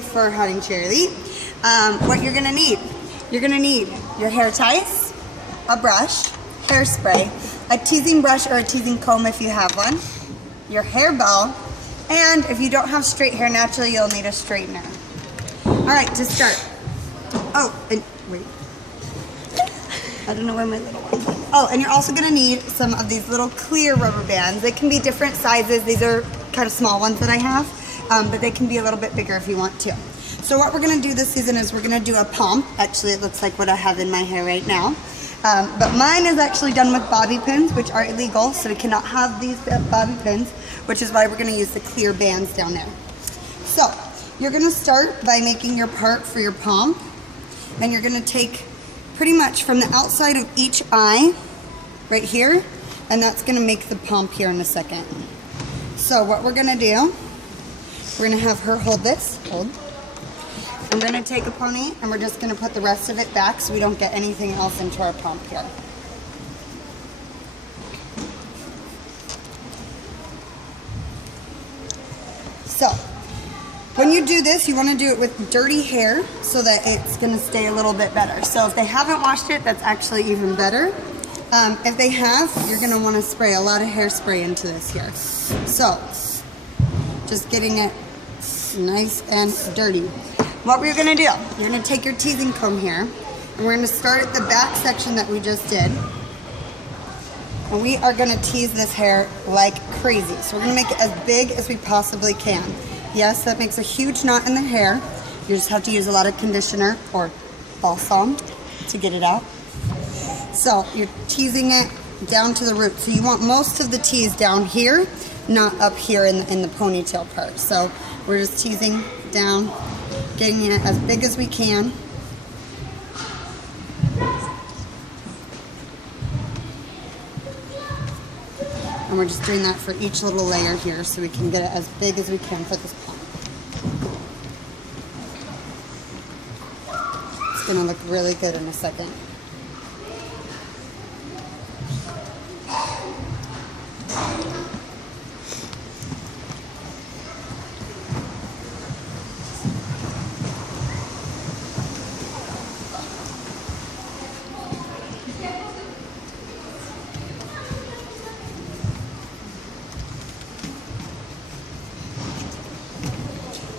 For hunting cheerlead, what you're gonna need your hair ties, a brush, hairspray, a teasing brush or a teasing comb if you have one, your hair ball, and if you don't have straight hair naturally, you'll need a straightener. All right, to start. Oh, and wait. I don't know where my little one went. Oh, and you're also gonna need some of these little clear rubber bands. They can be different sizes. These are kind of small ones that I have. But they can be a little bit bigger if you want to. So what we're going to do this season is we're going to do a pomp. Actually, it looks like what I have in my hair right now. But mine is actually done with bobby pins, which are illegal, so we cannot have these bobby pins, which is why we're going to use the clear bands down there. So you're going to start by making your part for your pomp, and you're going to take pretty much from the outside of each eye right here, and that's going to make the pomp here in a second. So what we're going to do, we're going to have her hold this. I'm going to take a pony and we're just going to put the rest of it back so we don't get anything else into our pomp here. So when you do this, you want to do it with dirty hair so that it's going to stay a little bit better. So if they haven't washed it, that's actually even better. If they have, you're going to want to spray a lot of hairspray into this here. So just getting it nice and dirty. What we're going to do, you're going to take your teasing comb here, and we're going to start at the back section that we just did. And we are going to tease this hair like crazy. So we're going to make it as big as we possibly can. Yes, that makes a huge knot in the hair. You just have to use a lot of conditioner or balsam to get it out. So you're teasing it down to the root. So you want most of the tease down here, not up here in the ponytail part. So we're just teasing down, getting it as big as we can. And we're just doing that for each little layer here so we can get it as big as we can for this pomp. It's gonna look really good in a second.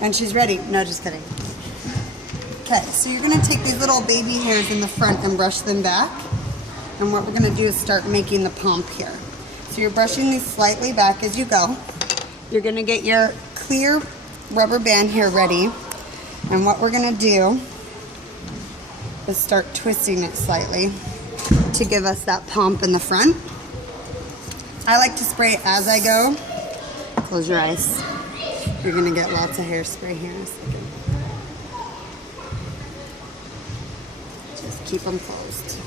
And she's ready. No, just kidding. Okay, so you're going to take these little baby hairs in the front and brush them back. And what we're going to do is start making the pomp here. So you're brushing these slightly back as you go. You're going to get your clear rubber band here ready. And what we're going to do is start twisting it slightly to give us that pomp in the front. I like to spray as I go. Close your eyes. You're going to get lots of hairspray here in a second. Just keep them closed.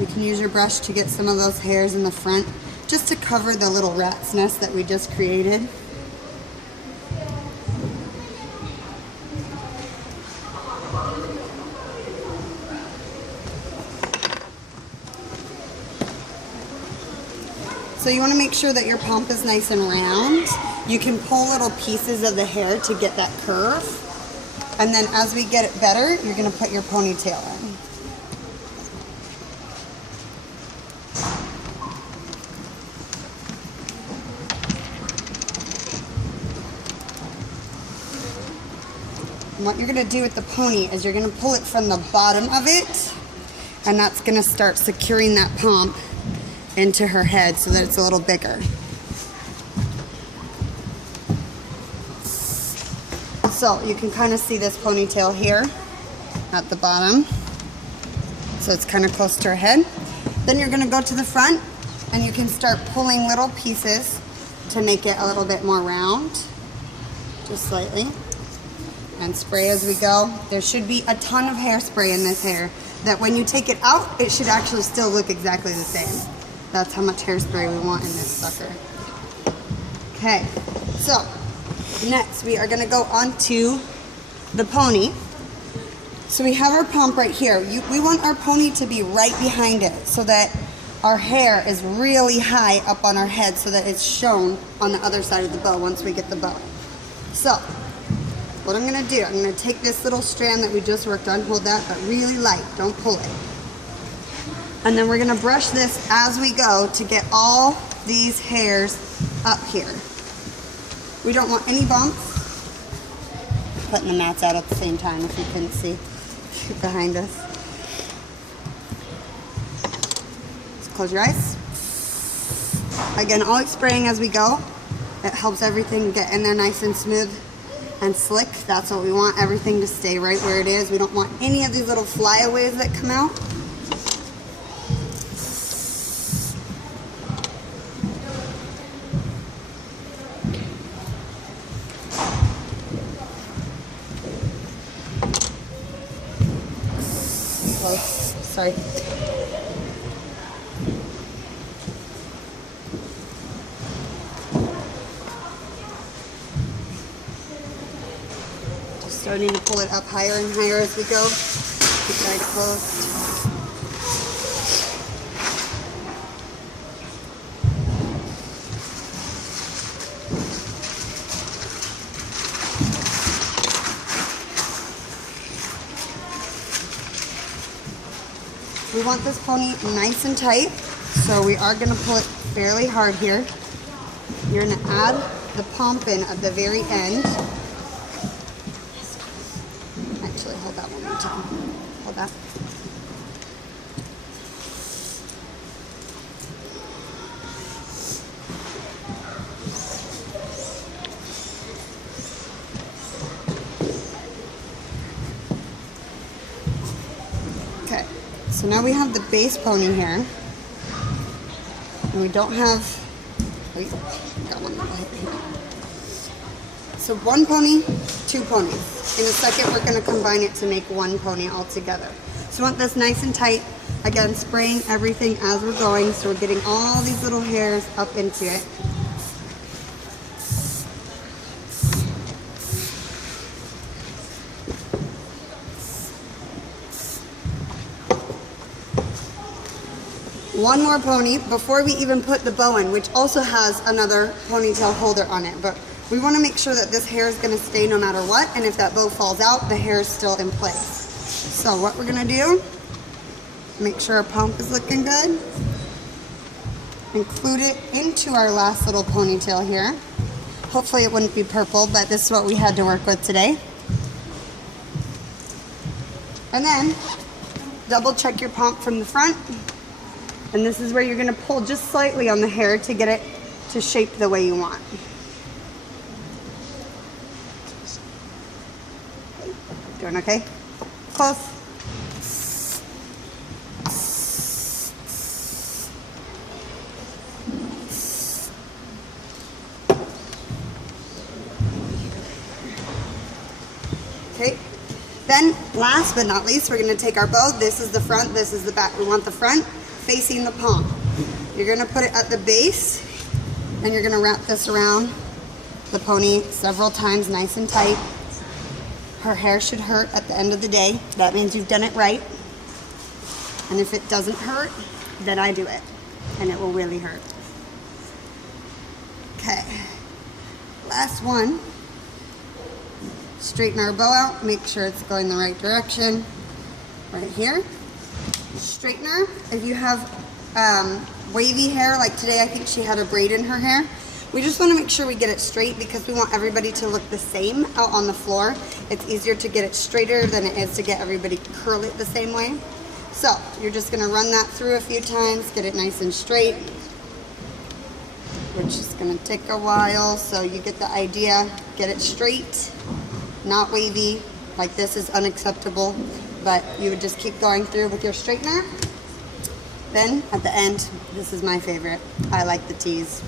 You can use your brush to get some of those hairs in the front, just to cover the little rat's nest that we just created. So you want to make sure that your pomp is nice and round. You can pull little pieces of the hair to get that curve. And then as we get it better, you're going to put your ponytail in. And what you're going to do with the pony is you're going to pull it from the bottom of it, and that's going to start securing that pomp into her head so that it's a little bigger. So you can kind of see this ponytail here at the bottom. So it's kind of close to her head. Then you're going to go to the front and you can start pulling little pieces to make it a little bit more round, just slightly. And spray as we go. There should be a ton of hairspray in this hair that when you take it out, it should actually still look exactly the same. That's how much hairspray we want in this sucker. Okay, so next we are going to go on to the pony. So we have our pomp right here. We want our pony to be right behind it so that our hair is really high up on our head so that it's shown on the other side of the bow once we get the bow. So, what I'm gonna do, I'm gonna take this little strand that we just worked on, hold that, but really light, don't pull it. And then we're gonna brush this as we go to get all these hairs up here. We don't want any bumps. Putting the mats out at the same time if you couldn't see behind us. Just close your eyes. Again, always spraying as we go. It helps everything get in there nice and smooth and slick. That's what we want, everything to stay right where it is. We don't want any of these little flyaways that come out. Sorry. Just starting to pull it up higher and higher as we go. Keep your eyes closed. We want this pony nice and tight, so we are going to pull it fairly hard here. You're going to add the pompon at the very end. Actually, hold that one more time. Hold that. Okay. So now we have the base pony here, and we don't have, wait, got one right here. So one pony, two ponies. In a second, we're gonna combine it to make one pony all together. So we want this nice and tight. Again, spraying everything as we're going, so we're getting all these little hairs up into it. One more pony before we even put the bow in, which also has another ponytail holder on it. But we want to make sure that this hair is going to stay no matter what, and if that bow falls out, the hair is still in place. So what we're going to do, make sure our pump is looking good. Include it into our last little ponytail here. Hopefully it wouldn't be purple, but this is what we had to work with today. And then double check your pump from the front. And this is where you're going to pull just slightly on the hair to get it to shape the way you want. Doing okay? Close. Okay. Then, last but not least, we're going to take our bow. This is the front, this is the back. We want the front facing the palm. You're going to put it at the base, and you're going to wrap this around the pony several times, nice and tight. Her hair should hurt at the end of the day. That means you've done it right. And if it doesn't hurt, then I do it, and it will really hurt. Okay, last one. Straighten our bow out, make sure it's going the right direction. Right here. Straightener, if you have wavy hair, like today I think she had a braid in her hair, we just want to make sure we get it straight because we want everybody to look the same out on the floor. It's easier to get it straighter than it is to get everybody curl it the same way. So you're just going to run that through a few times, get it nice and straight, which is going to take a while, so you get the idea. Get it straight, not wavy. Like this is unacceptable, but you would just keep going through with your straightener. Then at the end, this is my favorite. I like the tease.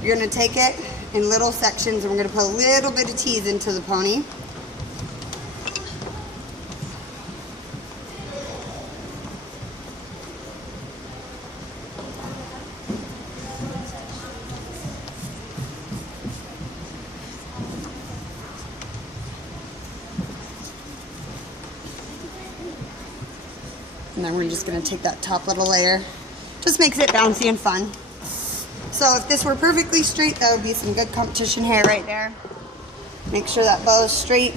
You're going to take it in little sections, and we're going to put a little bit of tease into the pony. And then we're just going to take that top little layer Just makes it bouncy and fun. So if this were perfectly straight, that would be some good competition hair right there. Make sure that bow is straight.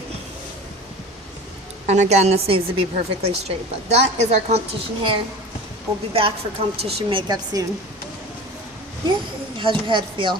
And again, this needs to be perfectly straight. But that is our competition hair. We'll be back for competition makeup soon. Yay. How's your head feel?